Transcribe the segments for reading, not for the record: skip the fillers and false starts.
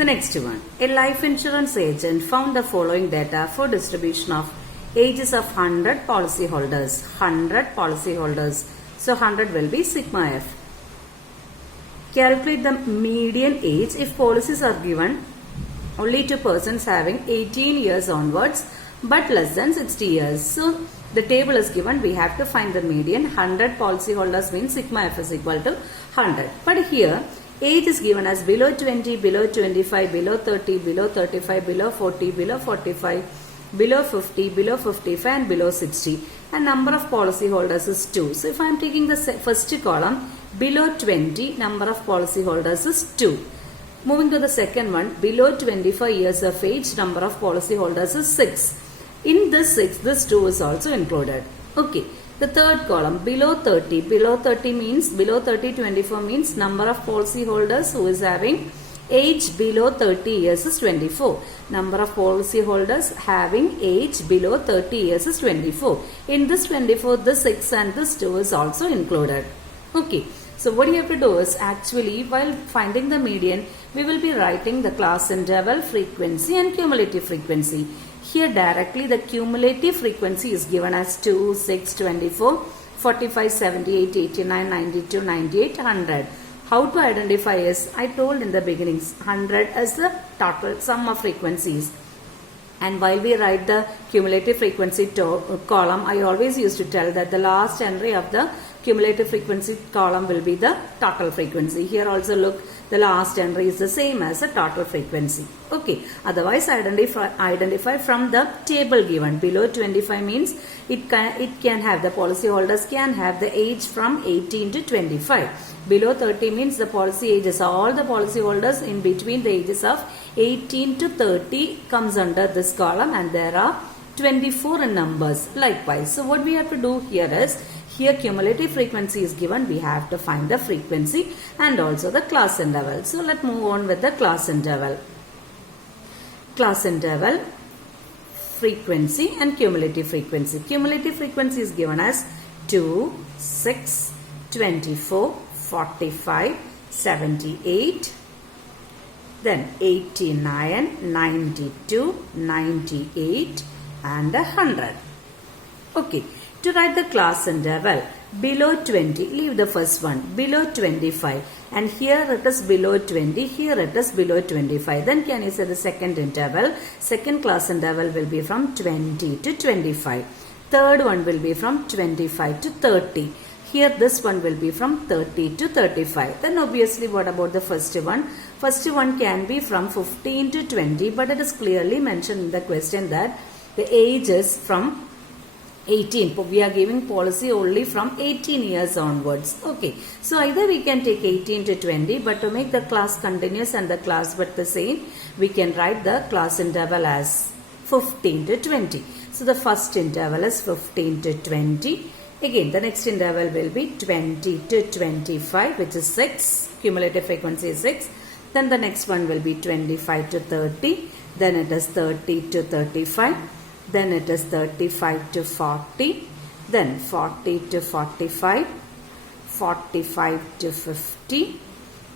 The next one, a life insurance agent found the following data for distribution of ages of 100 policyholders. 100 policyholders. So 100 will be sigma F. Calculate the median age if policies are given only to persons having 18 years onwards but less than 60 years. So the table is given, we have to find the median. 100 policyholders means sigma F is equal to 100. But here age is given as below 20, below 25, below 30, below 35, below 40, below 45, below 50, below 55 and below 60. And number of policyholders is 2. So if I am taking the first column, below 20, number of policyholders is 2. Moving to the second one, below 25 years of age, number of policyholders is 6. In this 6, this 2 is also included. Okay. The third column, below 30. Below 30 means, below 30, 24 means number of policyholders who is having age below 30 years is 24. Number of policyholders having age below 30 years is 24. In this 24, this 6 and this 2 is also included. Okay. So what you have to do is, actually while finding the median, we will be writing the class interval, frequency and cumulative frequency. Here directly the cumulative frequency is given as 2, 6, 24, 45, 78, 89, 92, 98, 100. How to identify is, I told in the beginnings, 100 is the total sum of frequencies. And while we write the cumulative frequency column, I always used to tell that the last entry of the cumulative frequency column will be the total frequency. Here also look, the last entry is the same as the total frequency. Okay. Otherwise identify from the table given. Below 25 means it can have, the policyholders can have the age from 18 to 25. Below 30 means the policy ages, all the policyholders in between the ages of 18 to 30 comes under this column, and there are 24 in numbers likewise. So what we have to do here is, here cumulative frequency is given, we have to find the frequency and also the class interval. So let's move on with the class interval. Class interval, frequency and cumulative frequency. Cumulative frequency is given as 2, 6, 24, 45, 78, then 89, 92, 98 and 100. Okay. To write the class interval, below 20, leave the first one, below 25, and here it is below 20, here it is below 25. Then can you say the second interval? Second class interval will be from 20 to 25. Third one will be from 25 to 30. Here this one will be from 30 to 35. Then obviously what about the first one? First one can be from 15 to 20, but it is clearly mentioned in the question that the age is from 18. We are giving policy only from 18 years onwards. Okay. So either we can take 18 to 20, but to make the class continuous and the class width the same, we can write the class interval as 15 to 20. So the first interval is 15 to 20. Again, the next interval will be 20 to 25, which is 6. Cumulative frequency is 6. Then the next one will be 25 to 30. Then it is 30 to 35. Then it is 35 to 40, then 40 to 45, 45 to 50,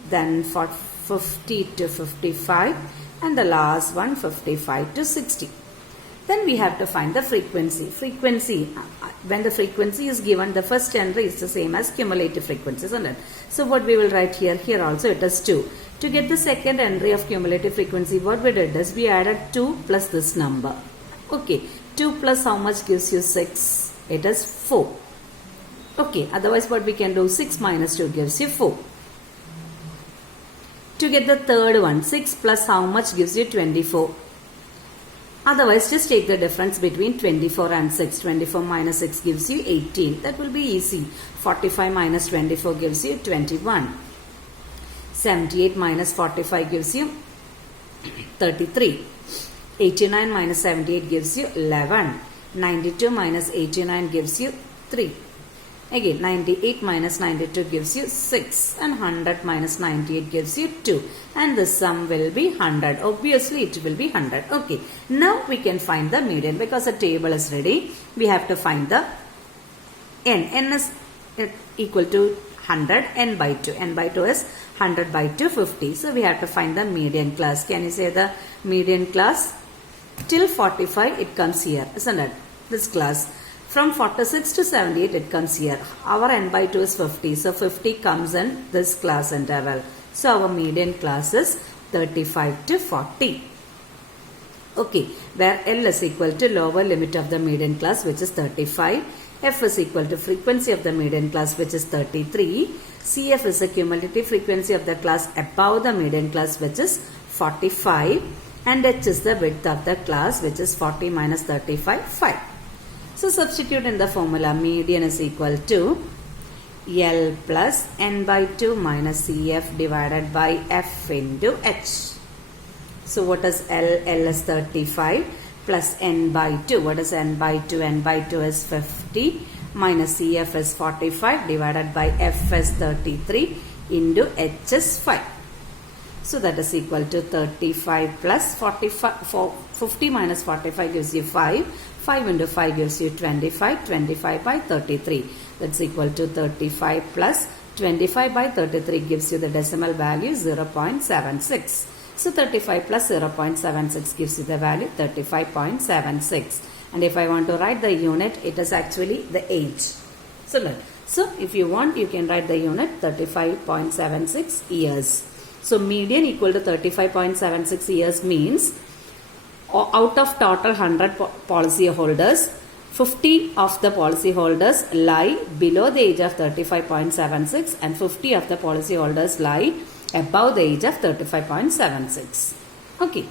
then 50 to 55, and the last one 55 to 60. Then we have to find the frequency. Frequency, when the frequency is given, the first entry is the same as cumulative frequency, isn't it? So what we will write here, here also it is 2. To get the second entry of cumulative frequency, what we did is we added 2 plus this number. Okay, 2 plus how much gives you 6? It is 4. Okay, otherwise what we can do, 6 minus 2 gives you 4. To get the third one, 6 plus how much gives you 24? Otherwise just take the difference between 24 and 6. 24 minus 6 gives you 18. That will be easy. 45 minus 24 gives you 21. 78 minus 45 gives you 33. 89 minus 78 gives you 11. 92 minus 89 gives you 3. Again, 98 minus 92 gives you 6. And 100 minus 98 gives you 2. And the sum will be 100. Obviously, it will be 100. Okay. Now we can find the median. Because the table is ready, we have to find the n. N is equal to 100, n by 2. N by 2 is 100 by 2, 50. So we have to find the median class. Can you say the median class? Till 45 it comes here, isn't it? This class. From 46 to 78 it comes here. Our n by 2 is 50. So 50 comes in this class interval. So our median class is 35 to 40. Okay, where L is equal to lower limit of the median class, which is 35. F is equal to frequency of the median class, which is 33. CF is the cumulative frequency of the class above the median class, which is 45. And H is the width of the class, which is 40 minus 35, 5. So substitute in the formula. Median is equal to L plus n by 2 minus CF divided by F into H. So what is L? L is 35 plus n by 2. What is n by 2? N by 2 is 50 minus CF is 45 divided by F is 33 into H is 5. So that is equal to 35 plus 45. 50 minus 45 gives you 5. 5 into 5 gives you 25. 25 by 33. That's equal to 35 plus 25 by 33 gives you the decimal value 0.76. So 35 plus 0.76 gives you the value 35.76. And if I want to write the unit, it is actually the age. So if you want, you can write the unit 35.76 years. So median equal to 35.76 years means out of total 100 policy holders, 50 of the policy holders lie below the age of 35.76 and 50 of the policy holders lie above the age of 35.76. Okay.